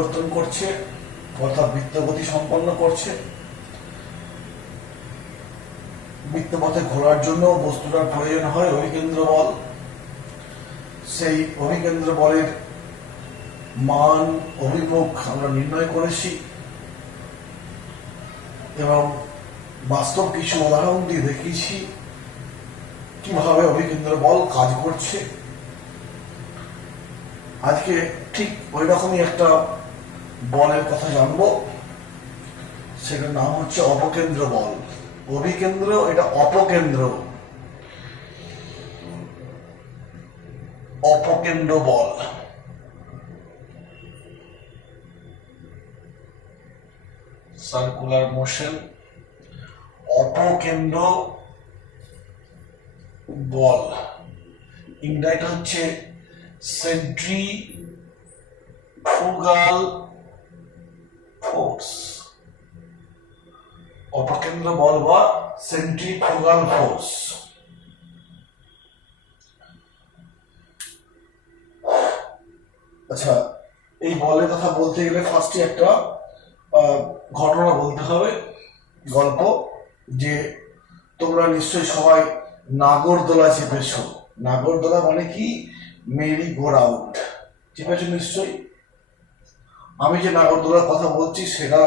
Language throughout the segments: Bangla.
আবর্তন করছে, অর্থাৎ বৃত্তগতি সম্পন্ন করছে। বৃত্তপথে ঘোরার জন্য বস্তুটার প্রয়োজন হয় অভিকেন্দ্র বল। সেই অভিকেন্দ্র বলের মান, অভিমুখ আমরা নির্ণয় করেছি এবং বাস্তব কিছু উদাহরণ দিয়ে দেখিয়েছি কিভাবে অভিকেন্দ্র বল কাজ করছে। আজকে ঠিক ওই রকমই একটা বলের কথা জানবো, সেটার নাম হচ্ছে অপকেন্দ্র বল। অভিকেন্দ্র, এটা অপকেন্দ্র। অপকেন্দ্র বল সার্কুলার মোশন, অপকেন্দ্র বল। ইংরেজিটা হচ্ছে সেন্ট্রিফুগাল ফোর্স। অপকেন্দ্র বল বা সেন্ট্রিফুগাল ফোর্স। আচ্ছা, এই বলের কথা বলতে গেলে ফার্স্টে একটা ঘটনা বলতে হবে, গল্প। যে তোমরা নিশ্চয়ই সবাই নাগরদোলা চেপেছ। নাগরদোলা মানে কি? মেরি গো রাউন্ড চেপেছ নিশ্চয়ই। আমি যে নাগরদোলার কথা বলছি সেটা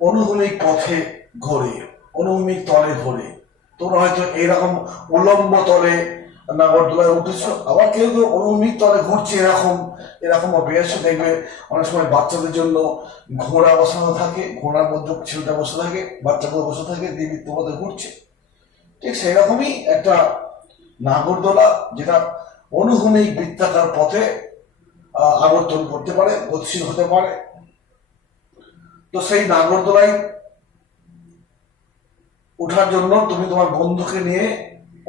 অনুভূমিক পথে ঘোরে, অনুভূমিক তলে ঘোরে। তোমরা হয়তো এইরকম উলম্ব তলে নাগরদোলায় উঠেছ, আবার কেউ কেউ অনুভূমিক তলে ঘুরছে, এরকম অভ্যাস দেখবে। অনেক সময় বাচ্চাদের জন্য ঘোড়া বসানো থাকে, ঘোড়ার মধ্যে ছেলেটা বসে থাকে, বাচ্চাগুলো বসে থাকে, দিয়ে বৃত্তপথে ঘুরছে। ঠিক সেরকমই একটা নাগরদোলা, যেটা অনুভূমিক বৃত্তাকার পথে আবর্তন করতে পারে, গতিশীল হতে পারে। তো সেই নাগরদোলায় ওঠার জন্য তুমি তোমার বন্ধুকে নিয়ে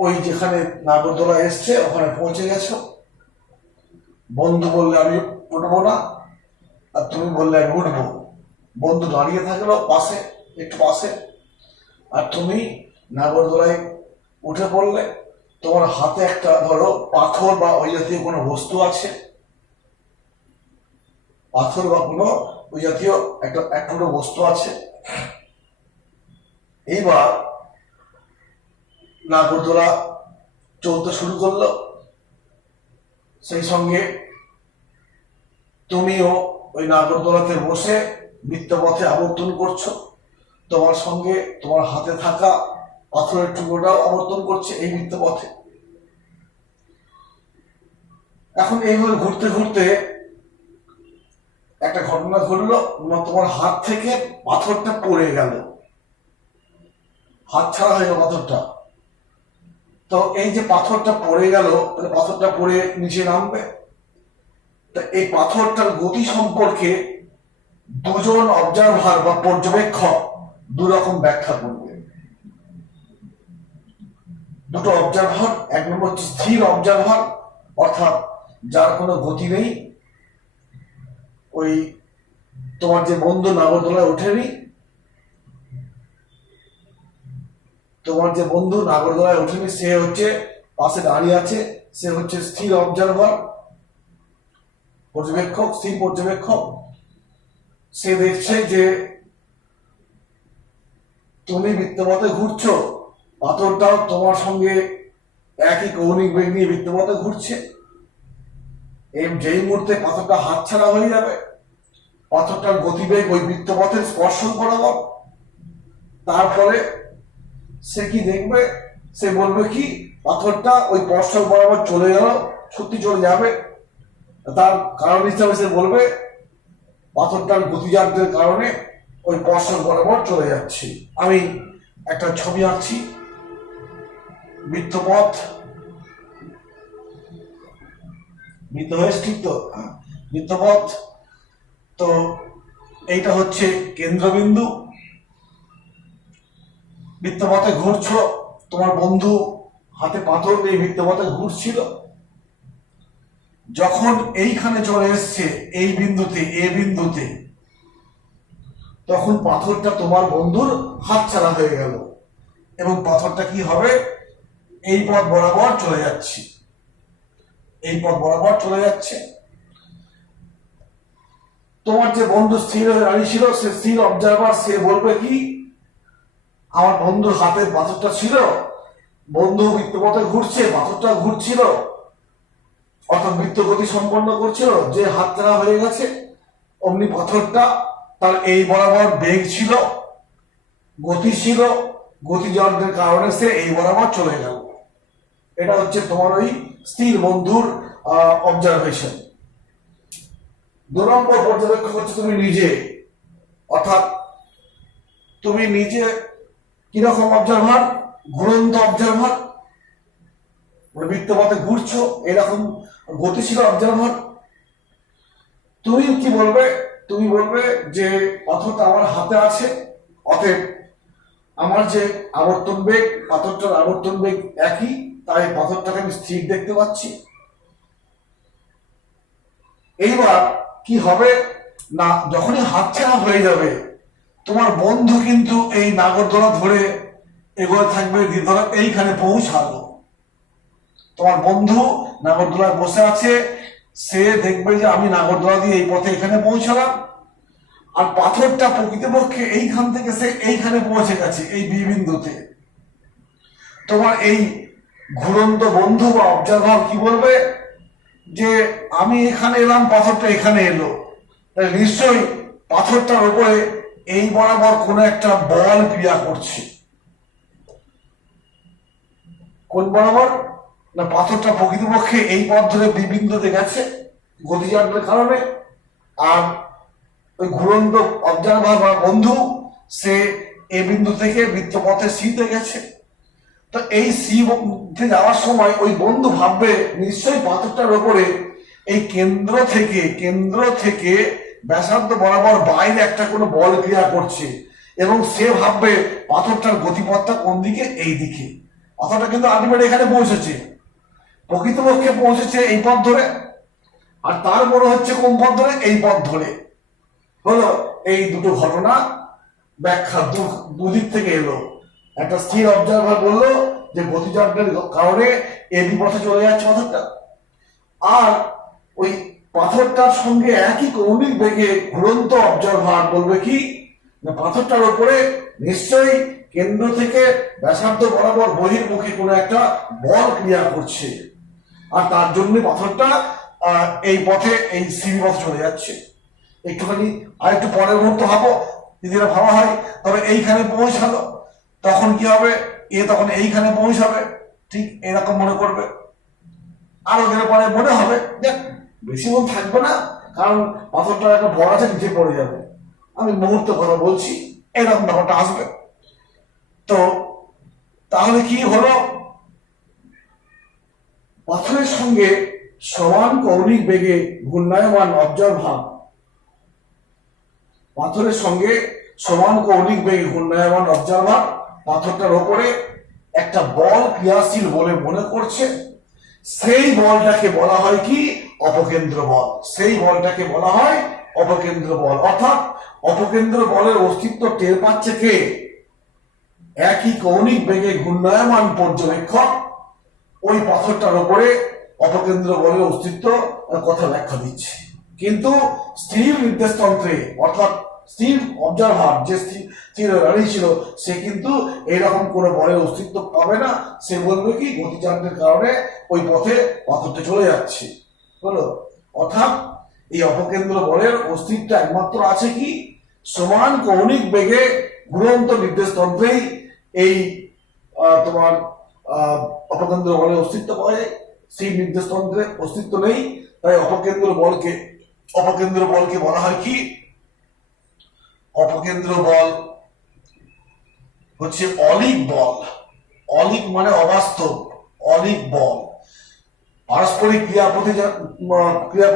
ওই যেখানে নাগরদোলা এসছে ওখানে পৌঁছে গেছো। বন্ধু বললে আমি উঠবো না, আর তুমি বললে আমি উঠবো। বন্ধু দাঁড়িয়ে থাকলো পাশে, একটু পাশে, আর তুমি নাগরদোলায় উঠে পড়লে। তোমার হাতে একটা ধরো পাথর বা ওই জাতীয় কোনো বস্তু আছে, পাথর বা কোনো ওই জাতীয় একটা বস্তু আছে। এইবার নাগরদোলা চলতে শুরু করলো, সেই সঙ্গে তুমিও ওই নাগরদোলাতে বসে বৃত্তপথে আবর্তন করছো। তোমার সঙ্গে তোমার হাতে থাকা পাথরের টুকরোটাও আবর্তন করছে এই বৃত্তপথে। এখন এইভাবে ঘুরতে ঘুরতে একটা ঘটনা ঘটলো, তোমার হাত থেকে পাথরটা পড়ে গেল, হাত ছাড়া হয়ে গেল পাথরটা। তো এই যে পাথরটা পড়ে গেল, পাথরটা পড়ে নিচে নামবে। তা এই পাথরটার গতি সম্পর্কে দুজন অবজারভার বা পর্যবেক্ষক দুরকম ব্যাখ্যা করবে। দুটো অবজারভার, এক নম্বর হচ্ছে স্থির অবজারভার, অর্থাৎ যার কোনো গতি নেই। ওই তোমার যে বন্ধু নাগরদোলায় ওঠেনি, সে হচ্ছে পাশে দাঁড়িয়ে আছে, সে হচ্ছে স্থির অবজারভার, পর্যবেক্ষক, স্থির পর্যবেক্ষক। সে দেখছে যে তুমি বৃত্তপথে ঘুরছো, পাথরটাও তোমার সঙ্গে একই কৌণিক বেগ নিয়ে বৃত্তপথে ঘুরছে। যেই মুহূর্তে পাথরটা হাতছাড়া হয়ে যাবে, পাথরটার গতিবেগ ওই বৃত্তপথের স্পর্শক বরাবর। তারপরে সে কি দেখবে? সে বলবে কি পাথরটা ওই স্পর্শক বরাবর চলে গেল, সত্যি চলে যাবে। তার কারণ হিসাবে সে বলবে পাথরটার গতিজাতের কারণে ওই স্পর্শক বরাবর চলে যাচ্ছে। আমি একটা ছবি আঁকছি, বৃত্তপথ, বৃত্ত হয়েছে ঠিক তো? বৃত্তপথ। তো এইটা হচ্ছে কেন্দ্রবিন্দু। বৃত্তপথে ঘুরছো, তোমার বন্ধু হাতে পাথর নিয়ে বৃত্তপথে ঘুরছিল। যখন এইখানে চলে এসছে এই বিন্দুতে, এ বিন্দুতে, তখন পাথরটা তোমার বন্ধুর হাতছাড়া হয়ে গেল এবং পাথরটা কি হবে? এই পথ বরাবর চলে যাচ্ছে, এই পথ বরাবর চলে যাচ্ছে। তোমার যে বন্ধু স্থির হয়ে দাঁড়িয়ে ছিল, সে স্থির অবজারভার, সে বলবে কি, আমার বন্ধুর হাতে পাথরটা ছিল, বন্ধু বৃত্তপথে ঘুরছে, পাথরটা ঘুরছিল, অর্থাৎ বৃত্ত গতি সম্পন্ন করছিল, যে হাতছাড়া হয়ে গেছে, অমনি পাথরটা তার এই বরাবর বেগ ছিল, গতি ছিল, গতিজড়দের কারণে সে এই বরাবর চলে গেল। এটা হচ্ছে তোমার ওই স্থির বন্ধুর অবজারভেশন। 2 নম্বর পর্যবেক্ষণ হচ্ছে তুমি নিজে, অর্থাৎ তুমি নিজে কিরকম অবজারভার, ঘুরন্ত অবজারভার, বৃত্তপথে ঘুরছো এরকম গতিশীল অবজারভার। তুমি কি বলবে? তুমি বলবে যে পাথরটা আমার হাতে আছে, অতএব আমার যে আবর্তন বেগ, পাথরটার আবর্তন বেগ একই, তাই পাথরটাকে আমি স্থির দেখতে পাচ্ছি। এইবার কি হবে না, যখনই হাতছাড়া হয়ে যাবে, তোমার বন্ধু কিন্তু এই নাগরদোলা ধরে এগোতে থাকবে, ধরো এইখানে পৌঁছালো, তোমার বন্ধু নাগরদোলায় বসে আছে, সে দেখবে যে আমি নাগরদোলা দিয়ে এই পথে এখানে পৌঁছালাম, আর পাথরটা প্রকৃতপক্ষে এইখান থেকে সে এইখানে পৌঁছে গেছে, এই বি বিন্দুতে। তোমার এই ঘুরন্ত বন্ধু বা অবজারভার কি বলবে যে আমি এখানে এলাম, পাথরটা এখানে এলো, তাই নিশ্চয়ই পাথরটার উপরে এই বরাবর কোনো একটা বল ক্রিয়া করছে। কোন বরাবর না, পাথরটা প্রকৃতপক্ষে এই পথ ধরে বি বিন্দুতে গেছে গতিজড়দের কারণে, আর ওই ঘুরন্ত অবজারভার বা বন্ধু সে এ বিন্দু থেকে বৃত্তপথে সিতে গেছে। তো এই সি যাওয়ার সময় ওই বন্ধু ভাববে নিশ্চয়ই পাথরটার উপরে এই কেন্দ্র থেকে ব্যাসার্ধ বরাবর বাইরে একটা কোনো বল ক্রিয়া করছে, এবং সে ভাববে পাথরটার গতিপথটা কোন দিকে, এই দিকে। পাথরটা কিন্তু আলটিমেট এখানে পৌঁছেছে, প্রকৃতপক্ষে পৌঁছেছে এই পথ ধরে, আর তার মনে হচ্ছে কোন পথ ধরে, এই পথ ধরে। হলো এই দুটো ঘটনা ব্যাখ্যা দুদিক থেকে এলো। একটা স্থির অবজারভার বললো যে গতিজড়দের কারণে এই বিপথে চলে যাচ্ছে পাথরটা, আর ওই পাথরটার সঙ্গে একই কৌণিক বেগে ঘুরন্ত অবজারভার বলবে কি না, পাথরটার উপরে নিশ্চয়ই কেন্দ্র থেকে ব্যাসার্ধ বরাবর বহির্মুখী কোনো একটা বল ক্রিয়া করছে, আর তার জন্য পাথরটা এই পথে, এই সিবি পথে চলে যাচ্ছে। একটুখানি আর একটু পরের মুহূর্ত ভাবো, যদি ভাবা হয় তবে এইখানে পৌঁছালো, তখন কি হবে, তখন এইখানে পৌঁছাবে, ঠিক এরকম মনে করবে। আরো দিনের পরে মনে হবে দেখ বেশিক্ষণ থাকবে না, কারণ পাথরটা একটা ভর আছে, নিচে পড়ে যাবে, আমি মুহূর্ত কথা বলছি, এরকম ব্যাপারটা আসবে। তো তাহলে কি হলো, পাথরের সঙ্গে সমান কৌণিক বেগে ঘূর্ণায়মান অবজারভার, পাথরের সঙ্গে সমান কৌণিক বেগে ঘূর্ণায়মান অবজারভার পাথরটার ওপরে একটা বল ক্রিয়াশীল বলে মনে করছে, সেই বলটাকে বলা হয় কি, অপকেন্দ্র বল। সেই বলটাকে বলা হয় অপকেন্দ্র বল, অর্থাৎ অপকেন্দ্র বলের অস্তিত্ব টের পাচ্ছে কে, একই কৌণিক বেগে ঘূর্ণায়মান পর্যবেক্ষক ওই পাথরটার উপরে অপকেন্দ্র বলের অস্তিত্ব কথা ব্যাখ্যা দিচ্ছে। কিন্তু স্থির নির্দেশতন্ত্রে, অর্থাৎ স্থির অবজারভার যে স্থির দাঁড়িয়ে ছিল, সে কিন্তু এরকম কোনো বলের অস্তিত্ব পাবে না। সে বলবে কি, গতিচালনের কারণে ওই পথে পাথরটা চলে যাচ্ছে। হলো, অর্থাৎ এই অপকেন্দ্র বলের অস্তিত্ব একমাত্র আছে কি, সমান কৌণিক বেগে ঘুরন্ত নির্দেশতন্ত্রেই এই তোমার অপকেন্দ্র বলের অস্তিত্ব পাওয়া যায়। সেই নির্দেশতন্ত্রের অস্তিত্ব নেই, তাই অপকেন্দ্র বলকে বলা হয় কি, অপকেন্দ্র বল হচ্ছে অলিক বল। অলিক মানে অবাস্তব, অলিক বল পারস্পরিক ক্রিয়া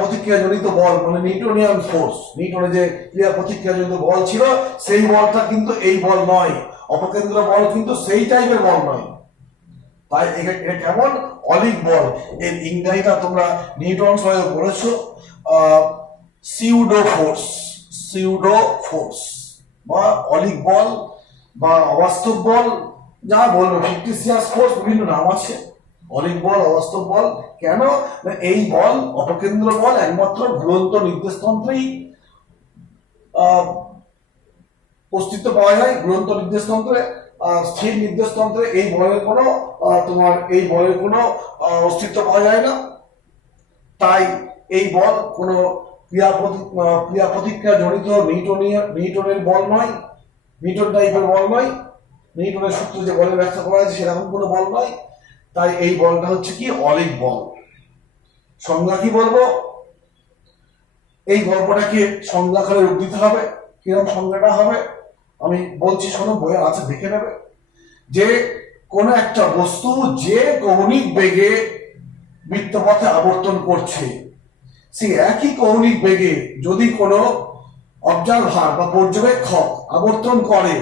প্রতিক্রিয়া জনিত বল, মানে নিউটনিয়ান ফোর্স। নিউটনের যে ক্রিয়া প্রতিক্রিয়া জনিত বল ছিল, সেই বলটা কিন্তু এই বল নয়। অপকেন্দ্র বল কিন্তু সেই টাইপের বল নয়, তাই এটা কেমন, অলিক বল। এর ইংরেজিটা তোমরা নিউটন সবাই পড়েছো, সিউডো ফোর্স বা অলিক বল বা অবাস্তব বল, যা বলবো, ফিকটিসিয়াস ফোর্স, বিভিন্ন নাম আছে। অলিক বল, অবাস্তব বল, কেন, এই বল অপকেন্দ্র বল একমাত্র ঘুরন্ত নির্দেশতন্ত্রেই আহ, অস্তিত্ব পাওয়া যায় গ্রন্থ নির্দেশতন্ত্রে। স্থির নির্দেশতন্ত্রে এই বলের কোনো তোমার এই বলের কোনো অস্তিত্ব পাওয়া যায় না। তাই এই বল কোনো ক্রিয়া প্রতিক্রিয়া জনিত নিউটনের বল নয়, নিউটন টাইপের বল নয়, নিউটনের সূত্রে যে বলের ব্যাখ্যা করা হয়েছে সেরকম কোনো বল নয়। তাই এই বলটা হচ্ছে কি অলিক বল। সংজ্ঞা কি বলবো, এই গল্পটাকে সংজ্ঞা করে রূপ দিতে হবে। কিরকম সংজ্ঞাটা হবে আমি বলছি, শোনো, বইয়ে আছে, দেখে নেবে। যে কোনো একটা বস্তু যে কৌণিক বেগে বৃত্তপথে আবর্তন করছে, সেই একই কৌণিক বেগে যদি কোনো অবজারভার বা পর্যবেক্ষক আবর্তন করে,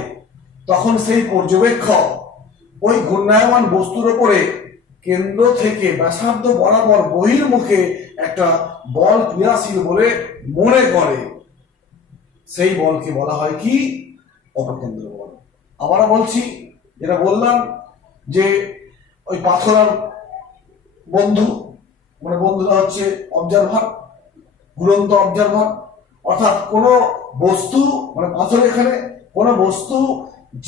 তখন সেই পর্যবেক্ষক ওই ঘূর্ণায়মান বস্তুর উপরে কেন্দ্র থেকে ব্যাসার্ধ বরাবর বহির্মুখে একটা বল ক্রিয়াশীল বলে মনে করে। সেই বলকে বলা হয় কি অপকেন্দ্র বল। আবার বলছি, যেটা বললাম যে ওই পাথর আর বন্ধু, মানে বন্ধুরা হচ্ছে অবজারভার, ঘুরন্ত অবজারভার। অর্থাৎ কোন বস্তু, মানে পাথর, এখানে কোন বস্তু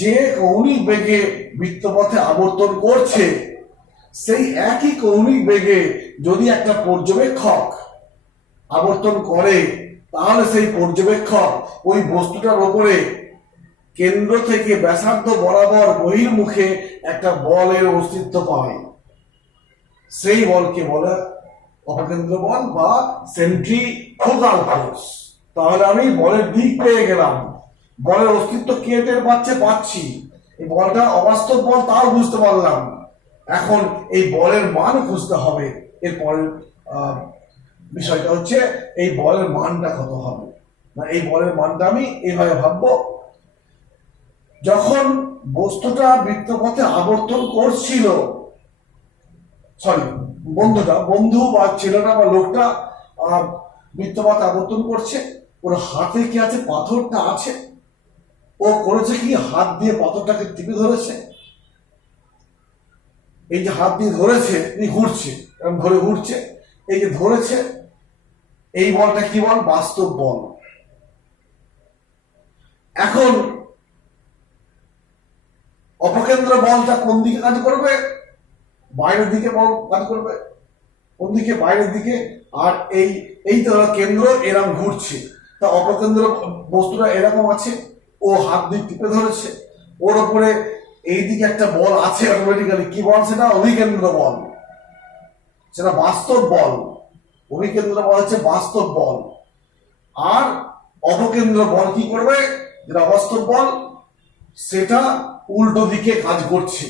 যে কৌণিক বেগে বৃত্তপথে আবর্তন করছে, সেই একই কৌণিক বেগে যদি একটা পর্যবেক্ষক আবর্তন করে, তাহলে সেই পর্যবেক্ষক ওই বস্তুটার উপরে কেন্দ্র থেকে ব্যাসার্ধ বরাবর বহির্মুখে একটা বলের অস্তিত্ব পায়। সেই বলকে বলে অপকেন্দ্র বল বা সেন্ট্রিফুগাল ফোর্স। তাহলে আমি বলের দিক পেয়ে গেলাম, বলের অস্তিত্ব কে টের পাচ্ছি, এই বলটা অবাস্তব বল তাও বুঝতে পারলাম। এখন এই বলের মান খুঁজতে হবে। এর পরের বিষয়টা হচ্ছে এই বলের মানটা কত হবে। না, এই বলের মানটা আমি এইভাবে ভাববো, যখন বস্তুটা বৃত্তপথে আবর্তন করছিল, বন্ধু বা ছেলেটা বা লোকটা বৃত্তপথে আবর্তন করছে, ওর হাতে কি আছে, পাথরটা আছে। ও করেছে কি, হাত দিয়ে পাথরটাকে টিপে ধরেছে। এই যে হাত দিয়ে ধরেছে, ঘুরছে, ধরে ঘুরছে, এই যে ধরেছে, এই বলটা কি বল, বাস্তব বল। এখন অপকেন্দ্র বলটা কোন দিকে কাজ করবে, বাইরের দিকে বল কাজ করবে। কোন দিকে, বাইরের দিকে। আর এই তো কেন্দ্র এরকম ঘুরছে, তা অপকেন্দ্র বস্তুটা এরকম আছে, ও হাত দিয়ে টিপে ধরেছে, ওর উপরে এইদিকে একটা বল আছে অটোমেটিক্যালি। কি বল সেটা? অভিকেন্দ্র বল, সেটা বাস্তব বল। অভিকেন্দ্র বল হচ্ছে বাস্তব বল। আর অপকেন্দ্র বল কি করবে, যেটা অবাস্তব বল, সেটা উল্টো দিকে কাজ করছে।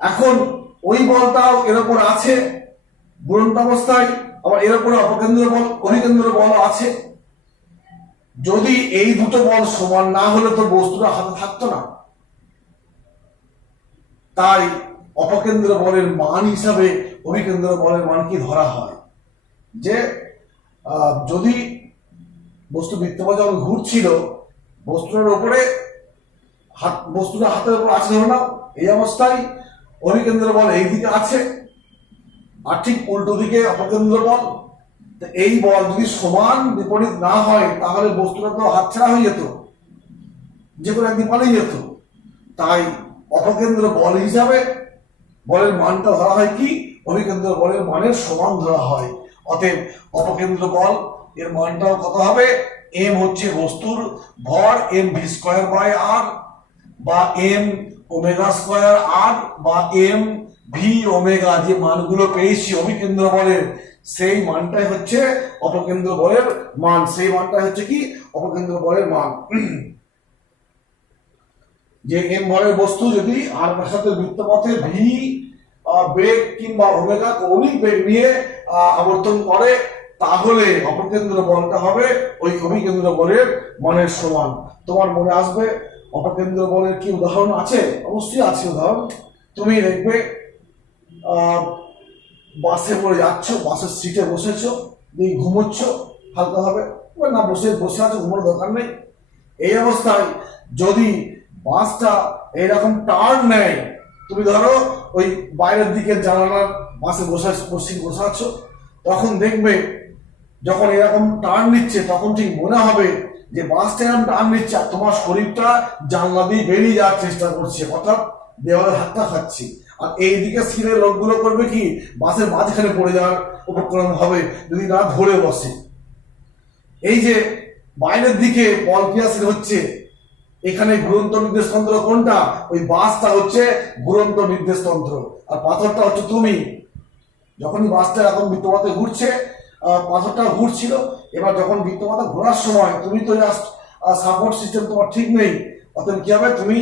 এখন ওই বলটাও এর উপর আছে ঘুরন্ত অবস্থায়, আবার এর উপরে অপকেন্দ্র বল, অভিকেন্দ্র বল আছে। যদি এই দুটো বল সমান না হলে তো বস্তুটা হাতে থাকতো না। তাই অপকেন্দ্র বলের মান হিসাবে অভিকেন্দ্র বলের মান কি ধরা হয়, যে যদি বস্তু বৃত্তপথে যখন ঘুরছিল, বস্তুটার উপরে বস্তুটা হাতের উপর আছে, ধরে নাও, এই অবস্থায় অভিকেন্দ্র বল এই দিকে আছে, আর ঠিক উল্টো দিকে অপকেন্দ্র বল। এই বল যদি সমান বিপরীত না হয়, তাহলে বস্তুটা তো হাতছাড়া হয়ে যেত, যে কোনো একদিন পালিয়ে যেত। তাই অপকেন্দ্র বল হিসাবে বলের মানটা ধরা হয় কি, অভিকেন্দ্র বলের মানের সমান ধরা হয়। অতএব অপকেন্দ্র বল এর মানটাও কত হবে, এম হচ্ছে বস্তুর ভর, এম ভি স্কোয়ার বাই আর, বা এম ওমেগা স্কোয়ার আর, বা এম ভি ওমেগা, যে মানগুলো পেয়েছি অভিকেন্দ্র বলের, সেই মানটাই হচ্ছে অপকেন্দ্র বলের মান। সেই মানটাই হচ্ছে কি অপকেন্দ্র বলের মান। যে এম ভরের বস্তু যদি আর সাথে বৃত্তপথে ভি বেগ কিংবা ওমেগা কৌণিক বেগ নিয়ে আবর্তন করে, তাহলে অপকেন্দ্র বলটা হবে ওই অভিকেন্দ্র বলের মানের সমান। তোমার মনে আসবে অপকেন্দ্র বলের কি উদাহরণ আছে? অবশ্যই আছে উদাহরণ। তুমি দেখবে বাসে করে যাচ্ছ, বাসের সিটে বসেছো, দিয়ে ঘুমোচ্ছ হালকা ভাবে, না বসে আছো, ঘুমোনোর দরকার নেই। এই অবস্থায় যদি বাসটা এইরকম টার্ন নেয়, তুমি ধরো ওই বাইরের দিকে জানালার বাসে বসে আছো, তখন দেখবে যখন এরকম টার্ন নিচ্ছে তখন ঠিক মনে হবে যে বাসটা এরকম টার্ন নিচ্ছে আর তোমার শরীরটা জানলা দিয়ে বেরিয়ে যাওয়ার চেষ্টা করছে, অর্থাৎ দেওয়ালে ধাক্কা খাচ্ছি। আর এইদিকে সিটের লোকগুলো করবে কি, বাসের মাঝখানে পড়ে যাওয়ার উপক্রম হবে যদি না ধরে বসে। এই যে বাইরের দিকে বল ক্রিয়াশীল হচ্ছে, এখানে ঘুরন্ত নির্দেশ তন্ত্র কোনটা? ওই বাসটা হচ্ছে ঘুরন্ত নির্দেশ তন্ত্র, আর পাথরটা হচ্ছে তুমি। যখনই বাসটা এখন বৃত্তপথে ঘুরছে, পাথরটা ঘুরছিল, এবার যখন বৃত্তপথে ঘোরার সময় তুমি তো জাস্ট সাপোর্ট সিস্টেম তোমার ঠিক নেই, অতএব কি হবে, তুমি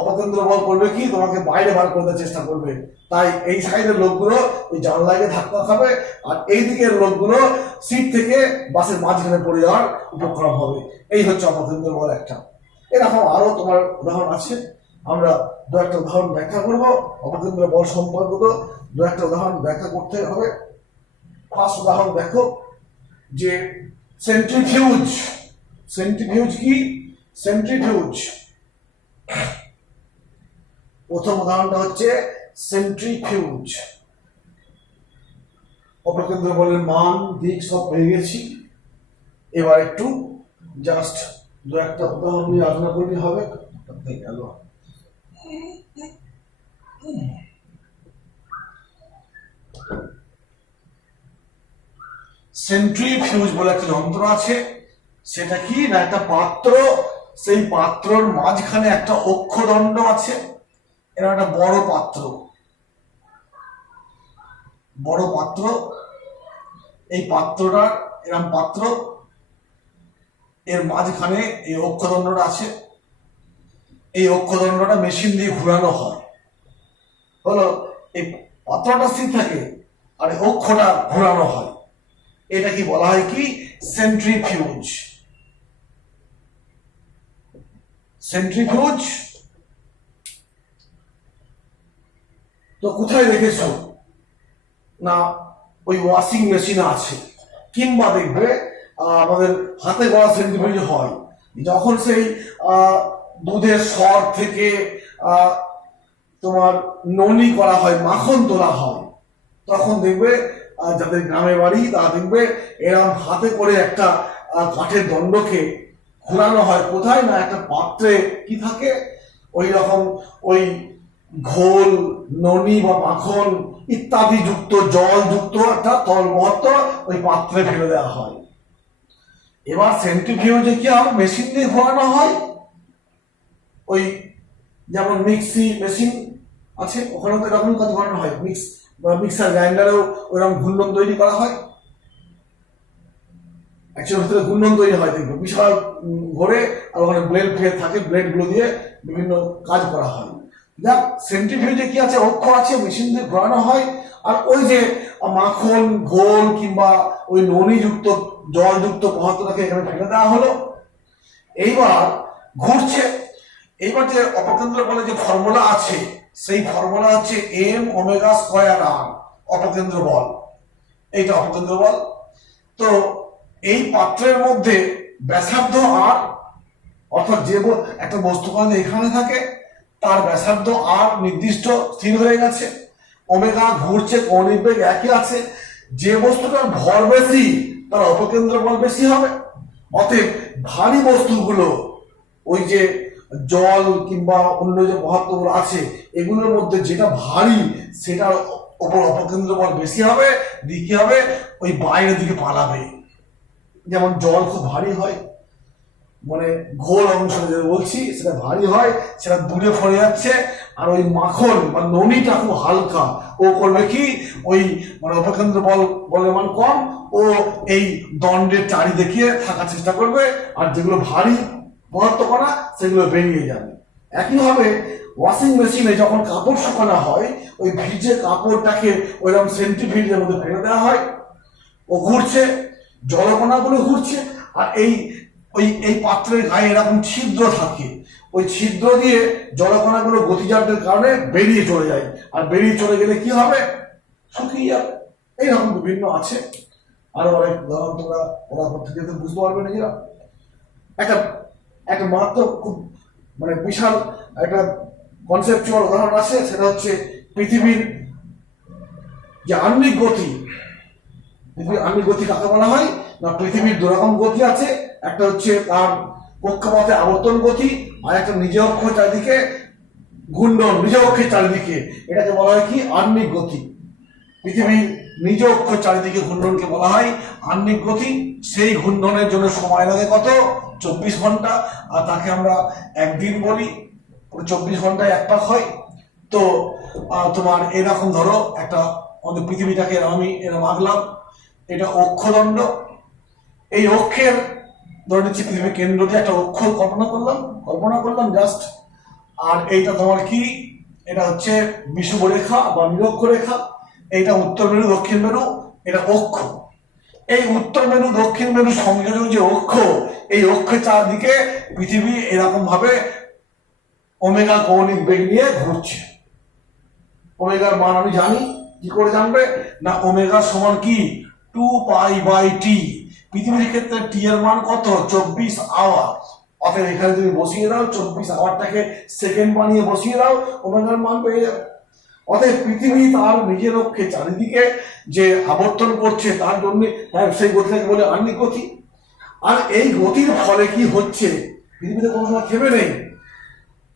অপকেন্দ্র বল করবে কি, তোমাকে বাইরে বার করতে চেষ্টা করবে। তাই এই সাইডের লোকগুলো ওই জানলায় ধাক্কা খাবে, আর এই দিকের লোকগুলো সিট থেকে বাসের মাঝখানে পড়ে যাওয়ার উপক্রম হবে। এই হচ্ছে অপকেন্দ্র বল একটা। এরকম আরো তোমার উদাহরণ আছে, আমরা দু একটা উদাহরণ ব্যাখ্যা করবো। অপকেন্দ্র বল সম্পর্কিত দু একটা উদাহরণ ব্যাখ্যা করতে হবে। ফার্স্ট উদাহরণ দেখো যে সেন্ট্রিফিউজ। সেন্ট্রিফিউজ কি? সেন্ট্রিফিউজ, প্রথম উদাহরণটা হচ্ছে সেন্ট্রিফিউজ। অপকেন্দ্র বলের মান দিক সব পেয়ে গেছি, এবার একটু জাস্ট দু একটা উদাহরণ নিয়ে আলোচনা করলে হবে। গেল সেন্ট্রিফিউজ বলে একটা যন্ত্র আছে। সেটা কি না, একটা পাত্র, সেই পাত্রর মাঝখানে একটা অক্ষদণ্ড আছে। এরা একটা বড় পাত্র, বড় পাত্র, এই পাত্রটা এরকম পাত্র, এর মাঝখানে এই অক্ষদণ্ডটা আছে। এই অক্ষদণ্ডটা মেশিন দিয়ে ঘুরানো হয়, হলো এই পাত্রটা স্থির থাকে আর এই অক্ষটা ঘোরানো হয়। এটা কি বলা হয় কি? সেন্ট্রিফিউজ। সেন্ট্রিফিউজ তো কোথায় দেখেছো না, ওই ওয়াশিং মেশিন আছে, কিংবা দেখবে আমাদের হাতে গড়া সেন্ট্রিফিউজ হয়। যখন সেই দুধের সর থেকে তোমার ননি করা হয়, মাখন তোলা হয়, তখন দেখবে যাদের গ্রামে বাড়ি তারা দেখবে এরকম হাতে করে একটা কাঠের দণ্ডকে ঘোরানো হয়। কোথায় না, একটা পাত্রে কি থাকে, ওই রকম ওই ঘোল, ননি বা মাখন ইত্যাদি যুক্ত জল যুক্ত একটা তলমহত্ব ওই পাত্রে ফেলে দেওয়া হয়। এবার সেন্ট্রিফিউজে কি হয়, মেশিন দিয়ে ঘোরানো হয়। ওই যেমন মিক্সি মেশিন আছে, ওখানে তো এরকম কাজ ঘোরানো হয়। মিক্সার গ্রাইন্ডারেও ওইরকম ঘূর্ণন তৈরি করা হয়, একচুয়ালি ভিতরে ঘূর্ণন তৈরি হয়, দেখবে বিশাল ঘোরে, আর ওখানে ব্লেড ফের থাকে, ব্লেড গুলো দিয়ে বিভিন্ন কাজ করা হয়। দেখ সেন্ট্রিফিউজে কি আছে, অক্ষ আছে, মেশিন দিয়ে ঘোরানো হয়। আর ওই যে মাখন, ঘোল কিংবা ওই ননিযুক্ত জলযুক্ত পদার্থটাকে এখানে ফেলে দেওয়া হলো, এইবার ঘুরছে। এইবার যে অপকেন্দ্র বলে যে ফর্মুলা আছে, সেই ফর্মুলা হচ্ছে এম ওমেগা স্কয়ার আর, অপকেন্দ্র বল। এইটা অপকেন্দ্র বল। তো এই পাত্রের মধ্যে ব্যাসার্ধ আর, অর্থাৎ যে একটা বস্তু এখানে থাকে তার ব্যাসার্ধ আর নির্দিষ্ট স্থির হয়ে গেছে, ওমেগা ঘুরছে, কৌণিক বেগ একই আছে। যে বস্তুটার ভর বেশি তার অপকেন্দ্র বল বেশি হবে। অতএব ভারী বস্তুগুলো, ওই যে জল কিংবা অন্য যে পদার্থগুলো আছে, এগুলোর মধ্যে যেটা ভারী সেটার ওপর অপকেন্দ্র বল বেশি হবে, দিকে হবে ওই বাইরের দিকে পালাবে। যেমন জল খুব ভারী হয়, মানে ঘোল অংশ যেটা বলছি সেটা ভারী হয়, সেটা দূরে ফরে যাচ্ছে। আর ওই মাখন বা ননিটা খুব হালকা, ও করবে কি, ওই মানে অপকেন্দ্র বলের মান কম, ও এই দণ্ডের চারিদিকে থাকার চেষ্টা করবে, আর যেগুলো ভারী পদার্থ করা সেগুলো বেরিয়ে যাবে। একইভাবে ওয়াশিং মেশিনে যখন কাপড় শুকানো হয়, ওই ভিজে কাপড়টাকে ওইরকম সেন্ট্রিফিউজের মধ্যে ফেলে দেওয়া হয়, ও ঘুরছে, জলকণাগুলো ঘুরছে, আর এই পাত্রের গায়ে এরকম ছিদ্র থাকে, ওই ছিদ্র দিয়ে জলকণাগুলো গতিজাতের কারণে বেরিয়ে চলে যায়, আর বেরিয়ে চলে গেলে কি হবে, শুকিয়ে যাবে। এইরকম বিভিন্ন আছে, আরো অনেক উদাহরণ তোমরা পড়াশোনা থেকে বুঝতে পারবে নিজেরা। একটা মাত্র খুব মানে বিশাল একটা কনসেপচুয়াল উদাহরণ আছে, সেটা হচ্ছে পৃথিবীর যে আণবিক গতি, পৃথিবীর আণবিক গতি কাকে বলা হয় না, পৃথিবীর দু রকম গতি আছে, একটা হচ্ছে তার কক্ষপথে আবর্তন গতি, আর একটা নিজ অক্ষ চারিদিকে ঘূর্ণন, নিজ অক্ষের চারিদিকে, এটাকে বলা হয় কি আণবিক গতি। পৃথিবীর নিজ অক্ষ চারিদিকে ঘূর্ণনকে বলা হয় আণবিক গতি। সেই ঘূর্ণনের জন্য সময় লাগে কত, 24 ঘন্টা, আর তাকে আমরা একদিন বলি। 24 ঘন্টায় এক পাক হয়। তো তোমার এরকম ধরো একটা আমাদের পৃথিবীটাকে আমি এরকম আঁকলাম, এটা অক্ষদণ্ড। এই অক্ষের ধরে নিচ্ছি পৃথিবীর কেন্দ্র দিয়ে একটা অক্ষ কল্পনা করলাম জাস্ট। আর এইটা তোমার কি, এটা হচ্ছে বিষুবরেখা বা নিরক্ষরেখা। এইটা উত্তর মেরু দক্ষিণ মেরু, এটা অক্ষ। এই উত্তর মেরু দক্ষিণ মেরু সংযোজন যে অক্ষ, এই অক্ষের চারদিকে পৃথিবী এরকম ভাবে ওমেগা কৌণিক বেগ নিয়ে ঘুরছে। ওমেগার মান আমি জানি, কি করে জানবে না, ওমেগা সমান কি 2π/t। পৃথিবীর ক্ষেত্রে টি এর মান কত, 24 আওয়ার। অতএব এখানে তুমি বসিয়ে দাও, 24 আওয়ারটাকে সেকেন্ড বানিয়ে বসিয়ে দাও, ওমেগার মান পেয়ে যাবে। অতএব পৃথিবী তার নিজের অক্ষে চারিদিকে যে আবর্তন করছে, তার জন্য সেই গতিটাকে বলে আণবিক গতি। আর এই গতির ফলে কি হচ্ছে, পৃথিবীতে কোনো সময় থেমে নেই।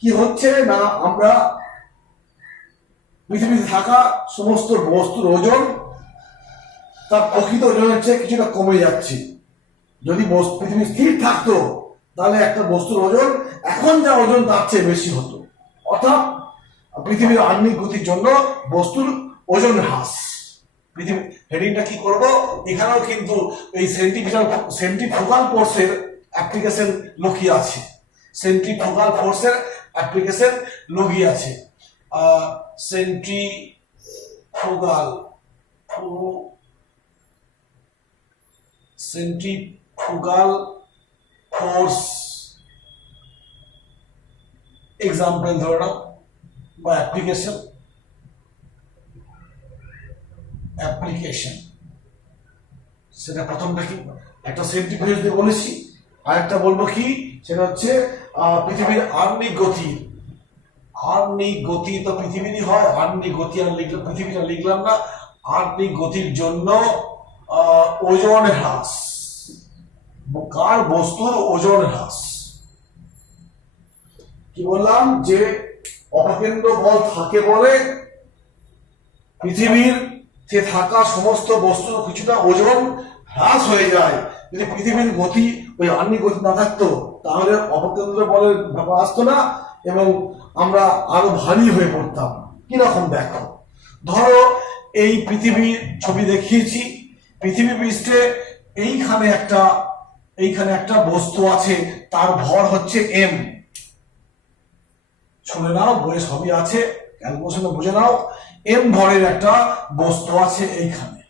কি হচ্ছে না, আমরা পৃথিবীতে থাকা সমস্ত বস্তুর ওজন তার প্রকৃত ওজনের চেয়ে কিছুটা কমে যাচ্ছে। যদি পৃথিবী স্থির থাকতো তাহলে একটা বস্তুর ওজন এখন যা ওজন তার চেয়ে বেশি হতো। অর্থাৎ পৃথিবীর আণবিক গতির জন্য বস্তুর ওজন হ্রাস। পৃথিবী হেডিংটা কি করব, এখানেও কিন্তু এই সেন্ট্রিফুগাল ফোর্সের অ্যাপ্লিকেশন লুকিয়ে আছে। সেন্ট্রিফুগাল ফোর্সের অ্যাপ্লিকেশন লুকিয়ে আছে। সেন্ট্রিফুগাল ফোর্স এক্সাম্পল ধরে নাও, বা অ্যাপ্লিকেশন। সেটা প্রথমটা কি, একটা সেন্ট্রিফিউজ দিয়ে বলেছি, আর একটা বলবো কি, সেটা হচ্ছে পৃথিবীর আণবিক গতি। আণবিক গতি তো পৃথিবীরই হয়, আণবিক গতি আর লিখলাম, পৃথিবীটা লিখলাম না। আণবিক গতির জন্য ওজন হ্রাস, কার বস্তুর ওজন হ্রাস। কি বললাম যে অপকেন্দ্র বল থাকে বলে পৃথিবীর থাকা সমস্ত বস্তুর কিছুটা ওজন হ্রাস হয়ে যায়। যদি পৃথিবীর গতি ওই আণবিক গতি না থাকতো তাহলে অপকেন্দ্র বলের ব্যাপার আসতো না এবং আমরা আরো ভারী হয়ে পড়তাম। কিরকম দেখো, ধরো এই পৃথিবীর ছবি দেখিয়েছি, পৃথিবী পৃষ্ঠে এইখানে একটা বস্তু আছে, তার ভর হচ্ছে m। শুনে নাও, বইয়ে সবই আছে, ক্যালকুলেশনে বুঝে নাও। m ভরের একটা বস্তু আছে এইখানে।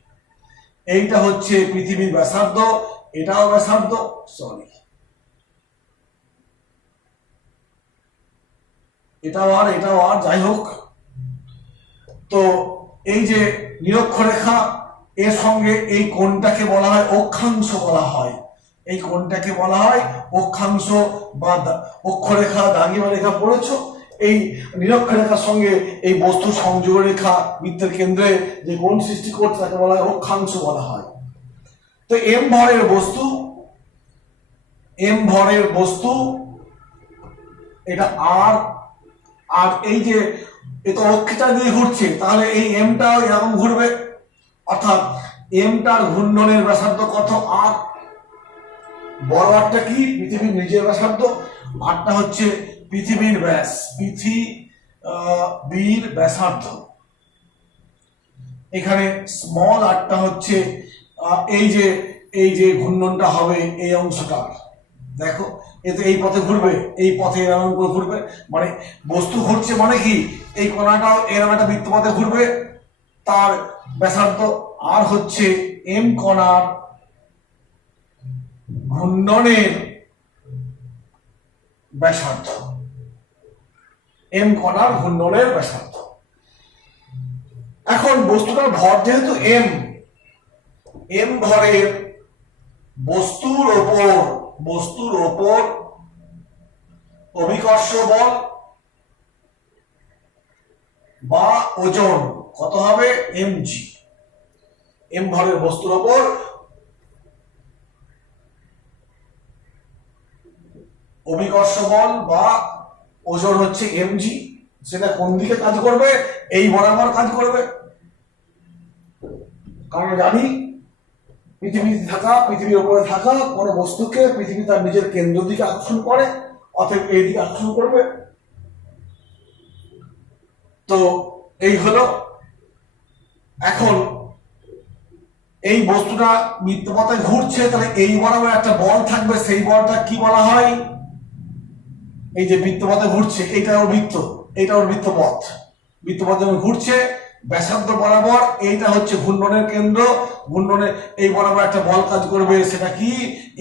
এইটা হচ্ছে পৃথিবীর ব্যাসার্ধ, এটাও ব্যাসার্ধ, সরি এটাও আর যাই হোক। তো এই যে নিরক্ষরেখা, এর সঙ্গে এই কোণটাকে বলা হয় অক্ষাংশ বলা হয়। এই কোণটাকে বলা হয় অক্ষাংশ বা অক্ষরেখা, দ্রাঘিমা রেখা পড়েছ। এই নিরক্ষরেখার সঙ্গে এই বস্তু সংযোগ রেখা বৃত্তের কেন্দ্রে যে কোণ সৃষ্টি করছে তাকে বলা হয় অক্ষাংশ বলা হয়। তো m ভরের বস্তু এটা আর এই যে এটা অক্ষটা দিয়ে ঘুরছে, তাহলে এই mটাও এরকম ঘুরবে। অর্থাৎ mটার ঘূর্ণনের ব্যাসার্ধ কত, r। বড় আরটা কি, পৃথিবীর নিজের ব্যাসার্ধ, আরটা হচ্ছে পৃথিবীর ব্যাস, পৃথিবীর ব্যাসার্ধ। এখানে স্মল আরটা হচ্ছে এই যে ঘূর্ণনটা হবে এই অংশটার, দেখো এতে এই পথে ঘুরবে, এই পথে এরকম করে ঘুরবে, মানে বস্তু ঘুরছে মানে কি এই কোণাটাও এরকম একটা বৃত্তপথে ঘুরবে, তার ব্যাসার্ধ। আর হচ্ছে m কণার ঘূর্ণনের ব্যাসার্ধ, m কণার ঘূর্ণনের ব্যাসার্ধ। এখন বস্তুটার ভর যেহেতু m ভরের বস্তুর ওপর অভিকর্ষ বল বা ওজন কত হবে, mg। এম ভরের বস্তুর ওপর অভিকর্ষ বল বা ওজন হচ্ছে mg, সেটা কোন দিকে কাজ করবে? এই বরাবর কাজ করবে। কারণ জানি পৃথিবীর উপরে থাকা কোনো বস্তুকে পৃথিবী তার নিজের কেন্দ্র দিকে আকর্ষণ করে, অতএব এই দিকে আকর্ষণ করবে। তো এই হলো। এখন এই বস্তুটা বৃত্তপথে ঘুরছে, তাহলে এই বরাবর একটা বল থাকবে, সেই বলটা কি বলা হয়? এই যে বৃত্তপথে ঘুরছে, এটা ওর বৃত্ত, এটা ওর বৃত্তপথ। বৃত্তপথ যখন ঘুরছে ব্যাসার্ধ বরাবর, এইটা হচ্ছে ঘূর্ণনের কেন্দ্র। ঘূর্ণনের এই বরাবর একটা বল কাজ করবে, সেটা কি?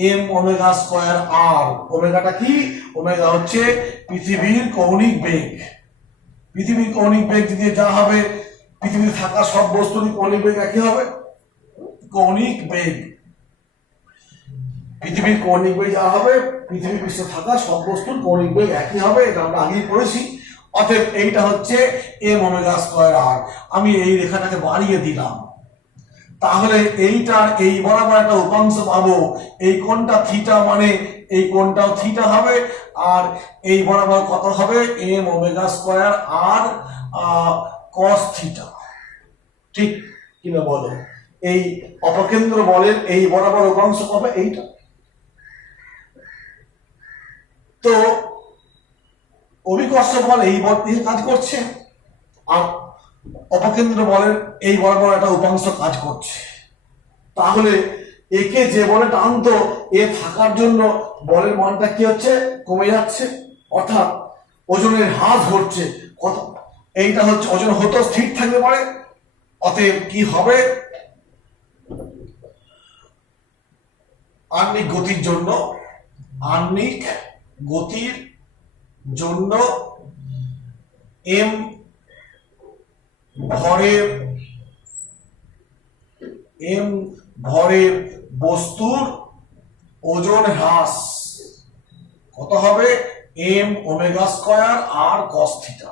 এম ওমেগা স্কয়ার আর। ওমেগাটা কি? ওমেগা হচ্ছে পৃথিবীর কৌণিক বেগ। পৃথিবীর কৌণিক বেগ যদি যা হবে, পৃথিবীতে থাকা সব বস্তুরই কৌণিক বেগ একই হবে। কৌণিক বেগ, পৃথিবীর কৌণিক বেগ যা হবে, পৃথিবী পৃষ্ঠে থাকা সব বস্তুর কৌণিক বেগ একই হবে, এটা আমরা আগেই পড়েছি। অতএব এইটা হচ্ছে এম ওমেগা স্কয়ার আর। আমি এই রেখাটাকে বাড়িয়ে দিলাম, তাহলে এইটার এই বরাবর একটা উপাংশ পাবো। এই কোণটা থিটা, মানে এই কোণটাও থিটা হবে। আর এই বরাবর কত হবে? M omega square r cos theta. ঠিক কিনা বলো? এই অপকেন্দ্র বলের এই বরাবর উপাংশ পাবে এইটা। তো অভিকর্ষ বল এই বল দিয়ে কাজ করছে, আর অপকেন্দ্র বলের এই বরাবর একটা উপাংশ কাজ করছে। তাহলে একে যে বলে টানতো, এ থাকার জন্য বলের মানটা কি হচ্ছে? কমে যাচ্ছে, অর্থাৎ ওজনের হ্রাস ঘটছে। কত? এইটা হচ্ছে ওজন হতো স্থির থাকতে পারে। অতএব কি হবে? আণবিক গতির জন্য এম ভরের বস্তুর ওজন হ্রাস কত হবে? M omega square r cos theta.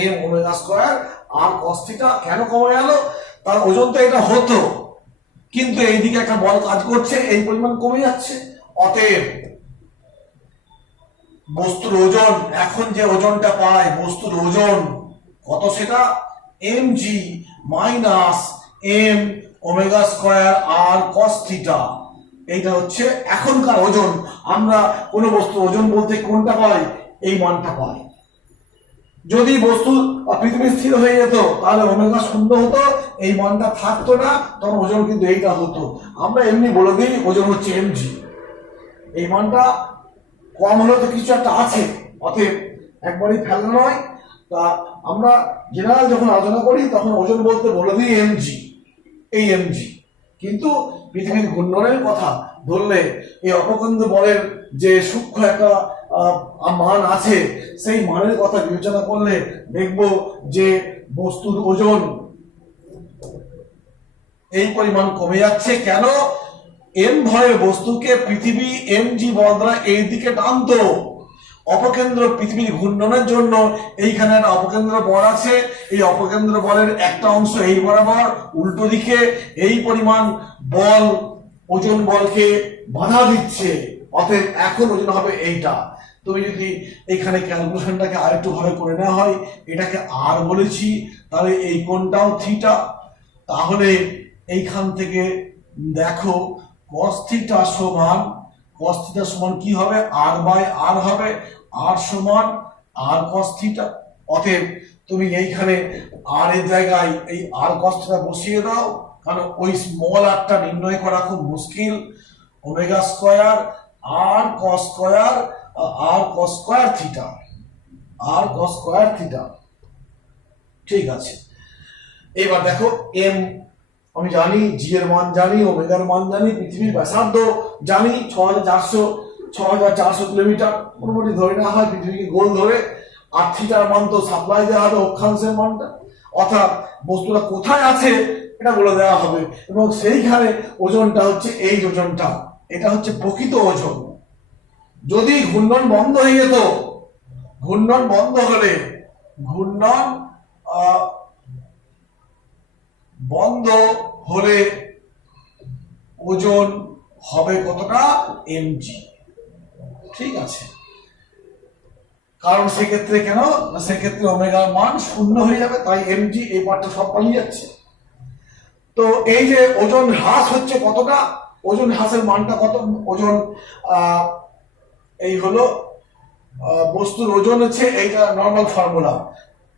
M omega square r cos theta. কেন কমে গেল? তার ওজন তো এটা হতো, কিন্তু এইদিকে একটা বল কাজ করছে, এই পরিমাণ কমে যাচ্ছে। অতএব বস্তুর ওজন, এখন যে ওজনটা পায়, বস্তুর ওজন কত? সেটা mg minus m omega square r cos theta. এইটা হচ্ছে এখনকার ওজন। আমরা কোনো বস্তু ওজন বলতে কোনটা পাই? এই মানটা পাই। যদি বস্তু পৃথিবী স্থির হয়ে যেত, তাহলে ওমেগা শূন্য হতো, এই মানটা থাকতো না, তখন ওজন কিন্তু এইটা হতো। আমরা এমনি বলে দিই ওজন হচ্ছে mg। এই মানটা কম হলেও তো কিছু একটা আছে, অতএব একবারই ফেলা নয়। তা আমরা জেনারেল যখন আলোচনা করি তখন ওজন বলতে বলে দিই mg, এই mg। কিন্তু পৃথিবীর ঘূর্ণনের কথা ধরলে, এই অপকেন্দ্র বলের যে সূক্ষ্ম একটা মান আছে, সেই মানের কথা বিবেচনা করলে দেখব যে বস্তুর ওজন এই পরিমাণ কমে যাচ্ছে। কেন? এম ভরের বস্তুকে পৃথিবী mg বল দ্বারা এই দিকে টানতো। অপকেন্দ্র পৃথিবীর ঘূর্ণনের জন্য এইখানে একটা অপকেন্দ্র বল আছে, এই অপকেন্দ্র বলের একটা অংশ এই বরাবর, উল্টো দিকে এই পরিমাণ বল ওজন বলকে বাধা দিচ্ছে। অতএব এখন ওজন হবে এইটা। তুমি যদি এখানে ক্যালকুলেশনটাকে আরেকটু ভাবে করে নেওয়া হয়, এটাকে আর বলেছি, তাহলে এই কোণটাও থিটা। তাহলে এইখান থেকে দেখো cos থিটা সমান কি হবে? r বাই r হবে। r সমান r cos থিটা। অতএব তুমি এইখানে r এর জায়গায় এই r cos থিটা বসিয়ে দাও, কারণ ওই স্মল rটা নির্ণয় করা খুব মুশকিল। Omega square r cos square theta. ঠিক আছে। এবার দেখো এম আমি জানি, জি এর মান জানি, ওমেগার মান জানি, পৃথিবীর ব্যাসার্ধ জানি 6400 কিলোমিটার মোটামুটি ধরে নেওয়া হয় পৃথিবীকে গোল ধরে। আর থিটার মান তো সাপ্লাই দেওয়া হবে, অক্ষাংশের মানটা, অর্থাৎ বস্তুটা কোথায় আছে এটা বলে দেওয়া হবে। এবং সেইখানে ওজনটা হচ্ছে এই ওজনটা, এটা হচ্ছে প্রকৃত ওজন। যদি ঘূর্ণন বন্ধ হয়ে যেত, ঘূর্ণন বন্ধ হলে বন্ধ হলে ওজন হবে কতটা mg। ঠিক আছে, কারণ সেক্ষেত্রে কেন না, সেক্ষেত্রে ওমেগার মান 0 হয়ে যাবে, তাই mg এই পার্টটা সব পালিয়ে যাচ্ছে। তো এই যে ওজন হ্রাস হচ্ছে কতটা, ওজন হ্রাসের মানটা কত, ওজন এই হলো বস্তুর ওজন হচ্ছে এইটা নর্মাল ফর্মুলা।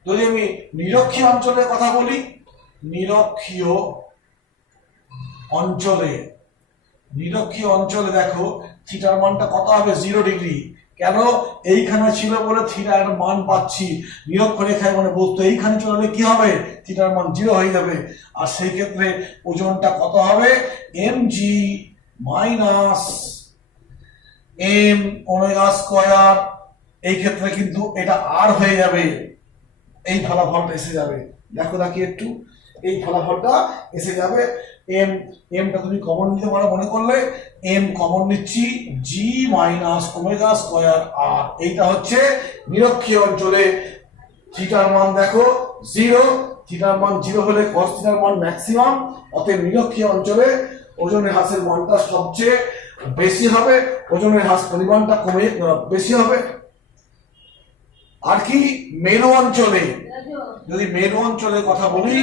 যদি আমি নিরক্ষীয় অঞ্চলের কথা বলি, নিরক্ষীয় অঞ্চলে দেখো থিটার মানটা কত হবে 0 ডিগ্রি। কেন, এইখানে ছিল বলে থিটার মান পাচ্ছি, নিরক্ষরেখায় মানে বস্তু এইখানে চলে কি হবে, থিটার মান 0 হয়ে যাবে। আর সেই ক্ষেত্রে ওজনটা কত হবে, mg minus m omega square. এই ক্ষেত্রে কিন্তু এটা আর হয়ে যাবে, এই ফলাফলটা এসে যাবে। দেখো একটু এই ফলাফলটা এসে যাবে। এমটা তুমি কমন নিতে পারো, মনে করলে এম কমন নিচ্ছি, জি মাইনাস ওমেগা স্কয়ার আর। এইটা হচ্ছে নিরক্ষীয় অঞ্চলে থিটার মান দেখো 0, থিটার মান 0 হলে কস থিটার মান ম্যাক্সিমাম। অতএব নিরক্ষীয় অঞ্চলে ওজনের হ্রাসের মানটা সবচেয়ে বেশি হবে, ওজনের হ্রাস পরিমাণটা কমে বেশি হবে। আর কি মেরু অঞ্চলে, যদি মেরু অঞ্চলের কথা বলি,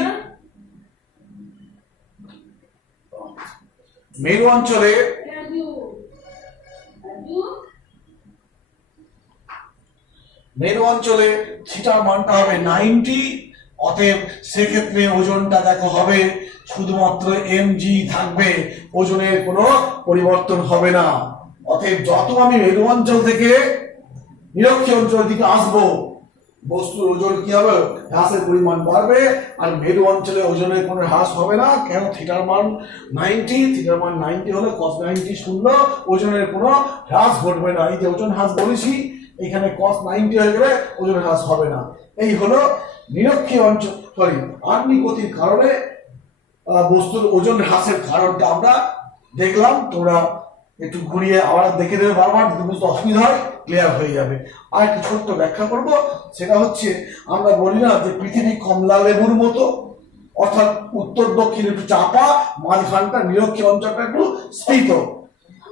মেরু অঞ্চলে থিটার মানটা হবে 90। অতএব সেক্ষেত্রে ওজনটা দেখো হবে শুধুমাত্র mg থাকবে, ওজনের কোনো পরিবর্তন হবে না। অতএব যত আমি মেরু অঞ্চল থেকে নিরক্ষীয় অঞ্চলের দিকে আসবো, বস্তুর ওজন কি হবে, হ্রাসের পরিমাণ বাড়বে। আর মেরু অঞ্চলে ওজনের কোনো হ্রাস হবে না, কেন থিটার মান 90, থিটার মান 90 হলে cos 90 0, ওজনের কোনো হ্রাস ঘটবে না। এই যে ওজন হ্রাস বলেছি, এখানে cos 90 হয়ে গেলে ওজনের হ্রাস হবে না। এই হলো নিরক্ষীয় অঞ্চল আগ্নিগতির কারণে বস্তুর ওজন হ্রাসের কারণটা আমরা দেখলাম। তোমরা একটু ঘুরিয়ে আবার দেখে দেবে বারবার, যদি বুঝতে অসুবিধা হয় ক্লিয়ার হয়ে যাবে। আর একটু ছোট্ট ব্যাখ্যা করব, সেটা হচ্ছে আমরা বলি না যে পৃথিবী কমলা লেবুর মতো, অর্থাৎ উত্তর দক্ষিণ একটু চাপা, মাঝখানটা নিরক্ষীয় অঞ্চলটা একটু স্ফীত।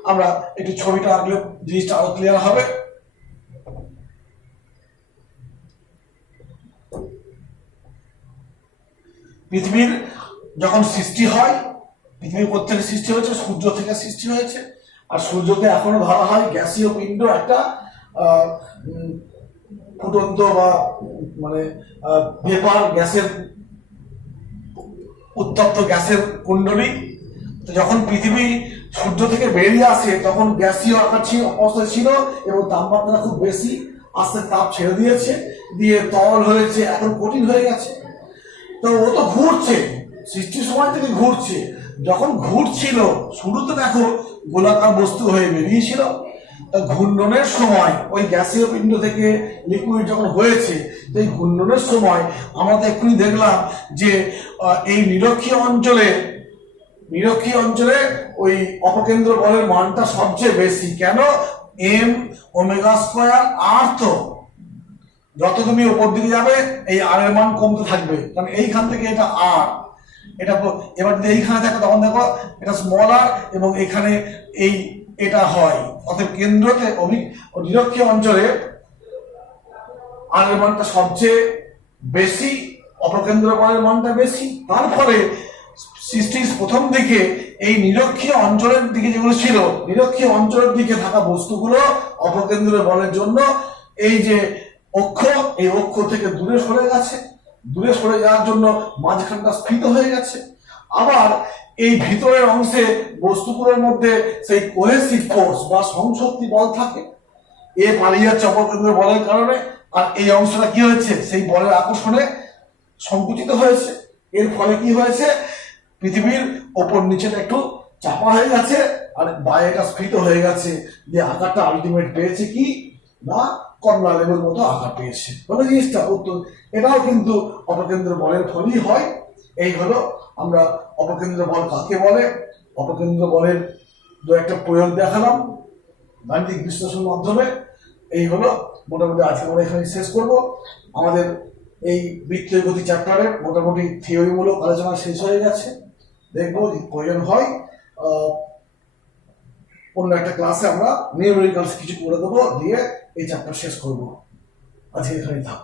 আমরা একটু ছবিটা আঁকলে জিনিসটা আরো ক্লিয়ার হবে। পৃথিবীর যখন সৃষ্টি হয়, পৃথিবী কোত্থেকে সৃষ্টি হয়েছে, সূর্য থেকে সৃষ্টি হয়েছে। আর সূর্যকে এখনো ধরা হয় গ্যাসীয় পিণ্ড, একটা ফুটন্ত বা মানে ভেপার গ্যাসের, উত্তপ্ত গ্যাসের কুণ্ডলী। তো যখন পৃথিবী সূর্য থেকে বেরিয়ে আসে তখন গ্যাসীয় আকার অবস্থায় ছিল এবং তাপমাত্রা খুব বেশি, আস্তে তাপ ছেড়ে দিয়েছে, দিয়ে তরল হয়েছে, এখন কঠিন হয়ে গেছে। তো ও তো ঘুরছে, সৃষ্টির সময় থেকে ঘুরছে। যখন ঘুরছিল শুরুতে দেখো গোলাকার বস্তু হয়ে বেরিয়েছিল, ঘূর্ণনের সময় ওই গ্যাসীয় পিণ্ড থেকে লিকুইড যখন হয়েছে, এই ঘূর্ণনের সময় আমরা তো এক্ষুনি দেখলাম যে এই নিরক্ষীয় অঞ্চলে ওই অপকেন্দ্র বলের মানটা সবচেয়ে বেশি। কেন, এম ওমেগা স্কয়ার আর। তো যত তুমি উপর দিকে যাবে এই আর এর মান কমতে থাকবে, কারণ এইখান থেকে এটা আর, এটা এবার যদি এইখানে থাকে তখন দেখো এটা স্মল আর, এবং এখানে এই এটা হয়। অর্থাৎ কেন্দ্রতে নিরক্ষীয় অঞ্চলে আর এর মানটা সবচেয়ে বেশি, অপকেন্দ্র বলের মানটা বেশি। তার ফলে সৃষ্টির প্রথম দিকে এই নিরক্ষীয় অঞ্চলের দিকে যেগুলো ছিল, নিরক্ষীয় অঞ্চলের দিকে থাকা বস্তুগুলো অপকেন্দ্র বলের জন্য এই যে অক্ষ, এই অক্ষ থেকে দূরে সরে গেছে, দূরে সরে যাওয়ার জন্য মাঝখানটা স্ফীত হয়ে গেছে। আবার এই ভিতরের অংশে বস্তুগুলোর মধ্যে সেই কোহেসিভ ফোর্স বা সংশক্তি বল থাকে, এ পালিয়ে যাচ্ছে অপকেন্দ্র বলের কারণে। আর এই অংশটা কি হয়েছে, সেই বলের আকর্ষণে সংকুচিত হয়েছে। এর ফলে কি হয়েছে, পৃথিবীর ওপর নিচেটা একটু চাপা হয়ে গেছে আর বাইরেটা স্ফীত হয়ে গেছে, যে আকারটা আলটিমেট পেয়েছে কি না, কমলা লেবুর মতো আকার পেয়েছে। বলে জিনিসটা উত্তর, এটাও কিন্তু অপকেন্দ্র বলের ফলই হয়। এই হলো আমরা অপকেন্দ্র বল কাকে বলে, অপকেন্দ্র বলের দু একটা প্রয়োগ দেখালাম গাণিতিক বিশ্লেষণের মাধ্যমে। এই হলো মোটামুটি আজকে আমরা এখানে শেষ করব। আমাদের এই বৃত্তীয় গতি চ্যাপ্টারের মোটামুটি থিওরিমূলক আলোচনা শেষ হয়ে গেছে। দেখবো যদি প্রয়োজন হয় অন্য একটা ক্লাসে আমরা নিউমেরিক্যালস কিছু করে দেবো, দিয়ে এই চ্যাপ্টার শেষ করবো। আজকে এখানেই থাক।